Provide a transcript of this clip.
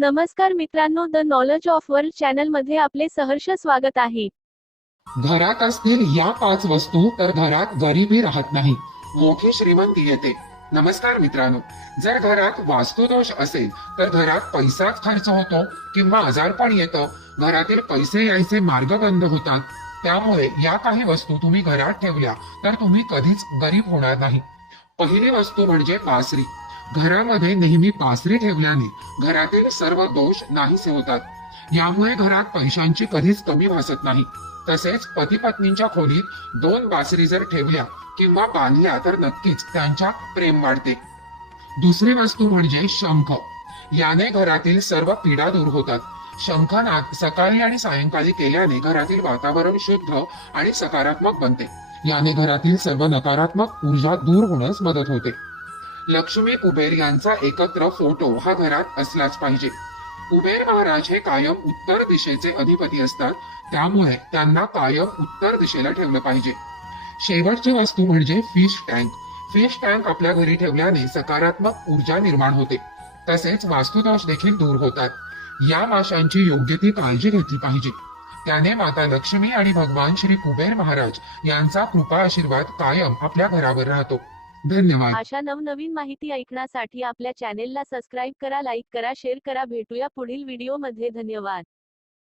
नमस्कार मित्रांनो the knowledge of world चॅनलमध्ये आपले सहर्ष स्वागत आहे. घरात असतील या पाच वस्तू तर घरात गरिबी राहत नाही. मोठी श्रीमंती येते. नमस्कार मित्रांनो जर घरात वास्तुदोष असेल तर घरात पैसाच खर्च होतो किंवा आजारपण येतं. घरातील पैसे यायचे मार्ग बंद होतात. त्यामुळे या काही वस्तू तुम्ही घरात ठेवल्या तर तुम्ही कधीच गरीब होणार नाही. पहिली वस्तू म्हणजे बासरी घरामध्ये नेहमी बासरी ठेवल्याने घरातील सर्व दोष नाहीसे होतात. यामुळे घरात पैशांची कधीच कमी भासत नाही. तसेच पती पत्नींच्या खोलीत दोन बासरी जर ठेवल्या किंवा बांधल्या तर नक्कीच त्यांच्या प्रेम वाढते. दुसरी वस्तू म्हणजे शंख. याने घरातील सर्व पीडा दूर होतात. शंखनाद सकाळी आणि सायंकाळी केल्याने घरातील वातावरण शुद्ध आणि सकारात्मक बनते. याने घरातील सर्व नकारात्मक ऊर्जा दूर होण्यास मदत होते. लक्ष्मी कुबेर यांचा एकत्र फोटो हा घरात असलाच पाहिजे. कुबेर महाराज हे कायम उत्तर दिशेचे अधिपती असतात त्यामुळे त्यांना कायम उत्तर दिशेला ठेवलं पाहिजे. शेवटची वस्तू म्हणजे फिश टँक फिश टँक आपल्या घरी ठेवल्याने सकारात्मक ऊर्जा निर्माण होते. तसेच वास्तुदोष देखील दूर होतात. या माशांची योग्य ती काळजी घेतली पाहिजे. त्याने माता लक्ष्मी आणि भगवान श्री कुबेर महाराज यांचा कृपा आशीर्वाद कायम आपल्या घरावर राहतो. धन्यवाद. अशा नवनवीन माहिती ऐकण्यासाठी आपल्या चॅनेलला सबस्क्राईब करा लाईक करा शेअर करा. भेटूया पुढील व्हिडिओमध्ये धन्यवाद.